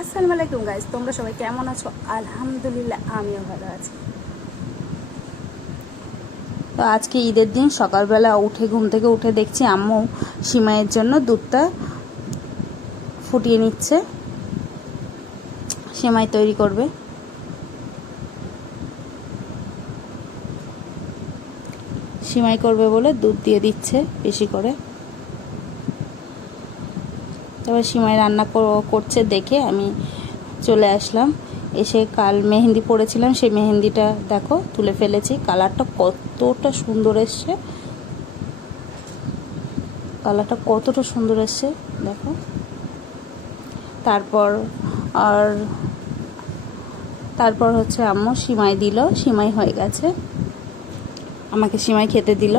আসসালামু আলাইকুম গাইস, তোমরা সবাই কেমন আছো? আলহামদুলিল্লাহ, আমিও ভালো আছি। তো আজকে ঈদের দিন সকালবেলা ঘুম থেকে উঠে দেখছি আম্মু সিমাইয়ের জন্য দুধটা ফুটিয়ে নিচ্ছে। সিমাই তৈরি করবে। সিমাই করবে বলে দুধ দিয়ে দিচ্ছে বেশি করে। তারপর সিমাই রান্না করছে দেখে আমি চলে আসলাম। এসে কাল মেহেন্দি পড়েছিলাম, সেই মেহেন্দিটা দেখো তুলে ফেলেছি। কালারটা কতটা সুন্দর এসছে, দেখো। তারপর হচ্ছে আম্মু সিমাই দিল, সিমাই হয়ে গেছে, আমাকে সিমাই খেতে দিল।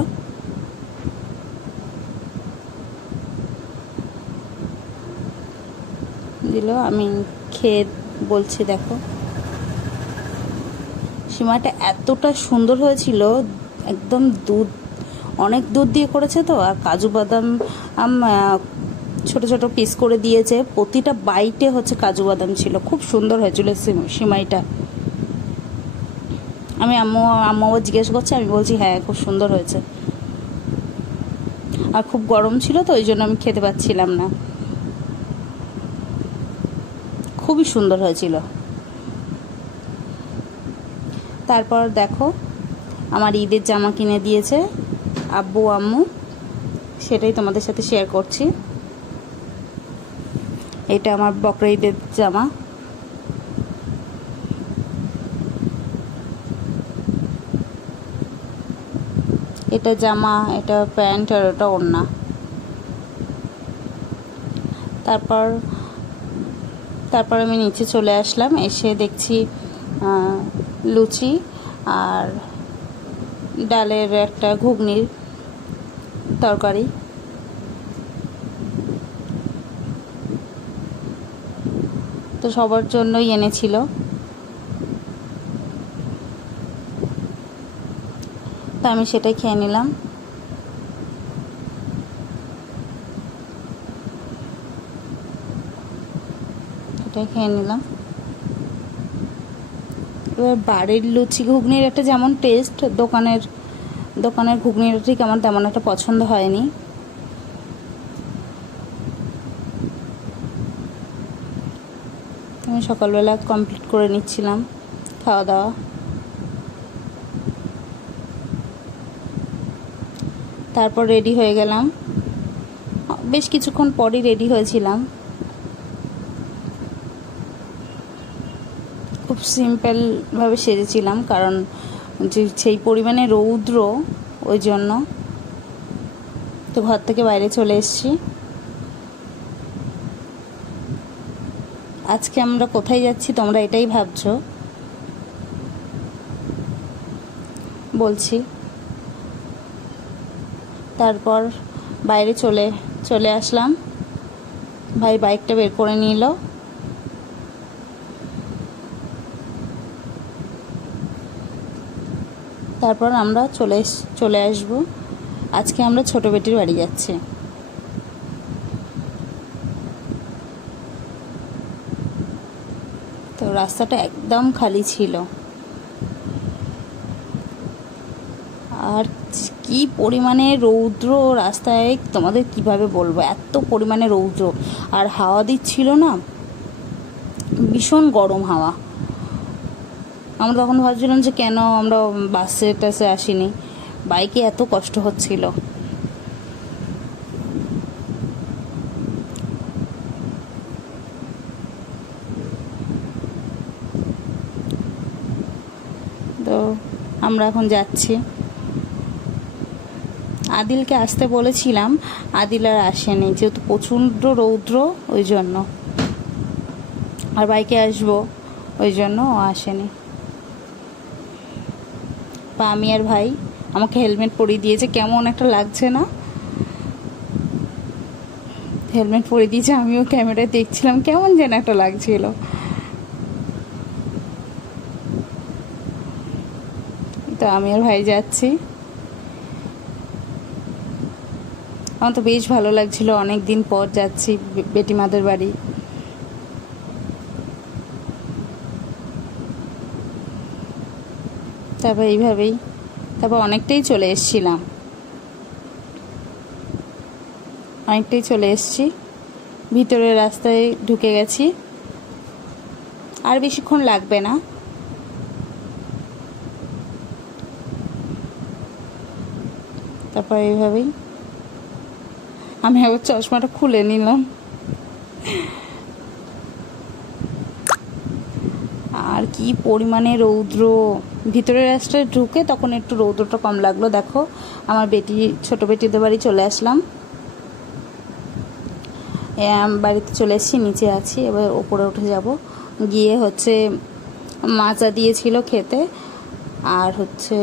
আমি খেয়ে বলছি দেখো সিমাইটা এতটা সুন্দর হয়েছিল, একদম অনেক দুধ দিয়ে করেছে তো, আর কাজু বাদাম ছোট ছোট পিস করে দিয়েছে, প্রতিটা বাইটে হচ্ছে কাজু বাদাম ছিল। খুব সুন্দর হয়েছিল সিমাইটা। আমি আম্মু জিজ্ঞেস করছে, আমি বলছি হ্যাঁ খুব সুন্দর হয়েছে। আর খুব গরম ছিল তো, ওই জন্য আমি খেতে পাচ্ছিলাম না। খুবই সুন্দর হয়েছিল। তারপর দেখো আমার ঈদের জামা কিনে দিয়েছে আব্বু আম্মু, সেটাই তোমাদের সাথে শেয়ার করছি। এটা আমার বকরা ঈদের জামা। এটা জামা, এটা প্যান্ট, আর ওটা ওড়না। তারপর আমি নিচে চলে আসলাম। এসে দেখছি লুচি আর ডালের একটা ঘুগনির তরকারি। তো সবার জন্যই এনেছিল। তো আমি সেটাই খেয়ে নিলাম। এবার বাড়ির লুচি ঘুগনির একটা যেমন টেস্ট, দোকানের ঘুগনির ঠিক আমার তেমন একটা পছন্দ হয়নি। আমি সকালবেলা কমপ্লিট করে নিচ্ছিলাম খাওয়া দাওয়া। তারপর রেডি হয়ে গেলাম, বেশ কিছুক্ষণ পরই রেডি হয়েছিলাম। খুব সিম্পলভাবে সেজেছিলাম, কারণ যে সেই পরিমাণে রৌদ্র, ওই জন্য। তো ঘর থেকে বাইরে চলে এসেছি। আজকে আমরা কোথায় যাচ্ছি তোমরা এটাই ভাবছো, বলছি। তারপর বাইরে চলে আসলাম। ভাই বাইকটা বের করে নিল। তারপর আমরা চলে আসব। আজকে আমরা ছোট বেটির বাড়ি যাচ্ছি। তো রাস্তাটা একদম খালি ছিল, আর কি পরিমাণে রৌদ্র রাস্তায় তোমাদের কিভাবে বলবো, এত পরিমাণে রৌদ্র। আর হাওয়া দিচ্ছিল না, ভীষণ গরম হাওয়া। আমরা তখন ভাবছিলাম যে কেন আমরা বাসে টাসে আসিনি, বাইকে এত কষ্ট হচ্ছিল। তো আমরা এখন যাচ্ছি। আদিলকে আসতে বলেছিলাম, আদিল আর আসেনি, যেহেতু প্রচণ্ড রৌদ্র, ওই জন্য। আর বাইকে আসবো, ওই জন্য ও আসেনি। বা আমি আর ভাই, আমাকে হেলমেট পরিয়ে দিয়েছে, কেমন একটা লাগছে না? হেলমেট পরিয়ে দিয়েছে, আমিও ক্যামেরায় দেখছিলাম কেমন যেন একটা লাগছিল। তো আমি আর ভাই যাচ্ছি। আমার তো বেশ ভালো লাগছিল, অনেক দিন পর যাচ্ছি বেটিমাদের বাড়ি। তারপর এইভাবেই তারপর অনেকটাই চলে এসেছিলাম, অনেকটাই চলে এসেছি, ভিতরের রাস্তায় ঢুকে গেছি, আর বেশিক্ষণ লাগবে না। তারপর এইভাবেই আমি আবার চশমাটা খুলে নিলাম। আর কি পরিমাণে রৌদ্র, ভিতরের রাস্তায় ঢুকে তখন একটু রৌদ্রটা কম লাগলো। দেখো আমার ছোট বেটিদের বাড়ি চলে আসলাম, বাড়িতে চলে এসেছি, নিচে আছি, এবার ওপরে উঠে যাব। গিয়ে হচ্ছে মাজা দিয়েছিল খেতে, আর হচ্ছে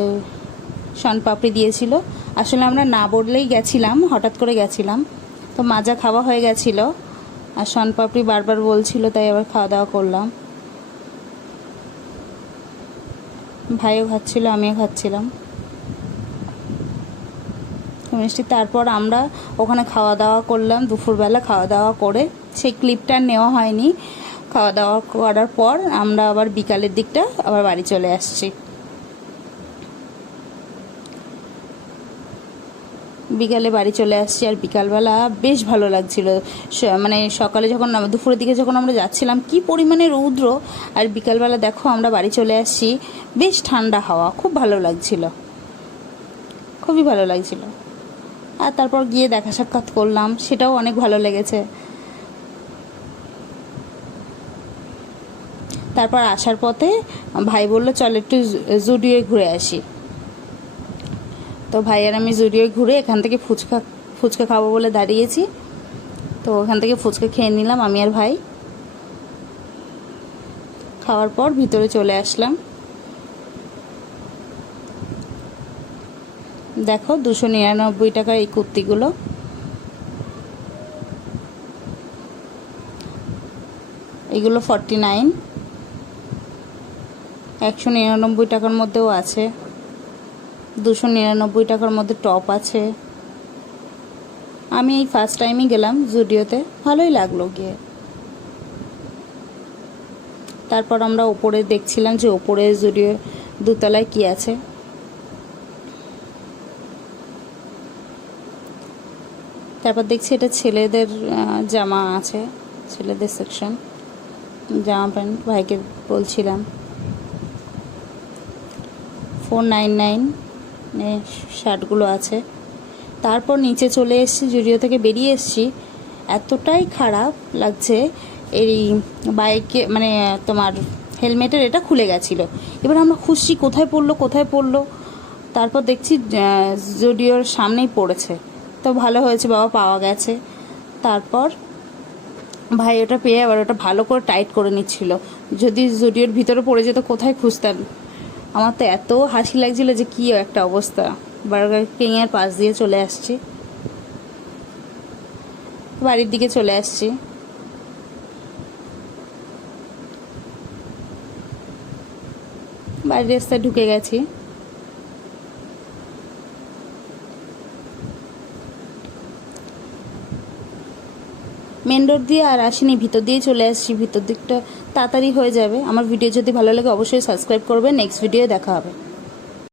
শনপাপড়ি দিয়েছিল। আসলে আমরা না বললেই গেছিলাম, হঠাৎ করে গেছিলাম, তো মাজা খাওয়া হয়ে গেছিল, আর শনপাপড়ি বারবার বলছিল, তাই আবার খাওয়া দাওয়া করলাম। ভাইও খাচ্ছিল, আমিও খাচ্ছিলাম মিষ্টি। তারপর আমরা ওখানে খাওয়া দাওয়া করলাম, দুপুরবেলা খাওয়া দাওয়া করে, সেই ক্লিপটা নেওয়া হয়নি। খাওয়া দাওয়া করার পর আমরা আবার বিকালের দিকটা আবার বাড়ি চলে আসছি। বিকালে বাড়ি চলে আসছি, আর বিকালবেলা বেশ ভালো লাগছিল। মানে সকালে যখন দুপুরের দিকে যখন আমরা যাচ্ছিলাম কি পরিমাণে রৌদ্র, আর বিকালবেলা দেখো আমরা বাড়ি চলে আসছি, বেশ ঠান্ডা হাওয়া, খুব ভালো লাগছিল, খুবই ভালো লাগছিল। আর তারপর গিয়ে দেখা সাক্ষাৎ করলাম, সেটাও অনেক ভালো লেগেছে। তারপর আসার পথে ভাই বলল চল একটু জুডিওয়ে ঘুরে আসি। তো ভাই আর আমি জুডিওয়ে ঘুরে এখান থেকে ফুচকা খাবো বলে দাঁড়িয়েছি, তো ওখান থেকে ফুচকা খেয়ে নিলাম আমি আর ভাই। খাওয়ার পর ভিতরে চলে আসলাম। দেখো 299 টাকার এই কুর্তিগুলো, এগুলো 49, 199 টাকার মধ্যেও আছে, 299 টাকার মধ্যে টপ আছে। আমি এই ফার্স্ট টাইমই গেলাম জুডিওতে, ভালোই লাগলো গিয়ে। তারপর আমরা ওপরে দেখছিলাম যে ওপরে জুডিও দোতলায় কি আছে। তারপর দেখছি এটা ছেলেদের জামা আছে, ছেলেদের সেকশন, জামা প্যান্ট। ভাইকে বলছিলাম 499 শার্টগুলো আছে। তারপর নিচে চলে এসেছি, জুডিও থেকে বেরিয়ে এসেছি, এতটাই খারাপ লাগছে। এই বাইকে মানে তোমার হেলমেটের এটা খুলে গেছিলো, এবার আমরা খুঁজছি কোথায় পড়লো। তারপর দেখছি জুডিওর সামনেই পড়েছে, তো ভালো হয়েছে বাবা, পাওয়া গেছে। তারপর ভাই ওটা পেয়ে আবার ওটা ভালো করে টাইট করে নিচ্ছিল, যদি জুডিওর ভিতরে পড়ে যেত কোথায় খুঁজতাম। আমার তো এত হাসি লাগছিল যে কী একটা অবস্থা। বার্গার কিংয়ের পাশ দিয়ে চলে আসছি, বাড়ির দিকে চলে আসছি। বাড়ির রাস্তায় ঢুকে গেছি। মেন রোড দিয়ে আর আসিনি, ভিতর দিয়েই চলে আসছি। ভিতর দিকটা তাড়াতাড়ি হয়ে যাবে। আমার ভিডিও যদি ভালো লাগে অবশ্যই সাবস্ক্রাইব করবে। নেক্সট ভিডিও দেখা হবে।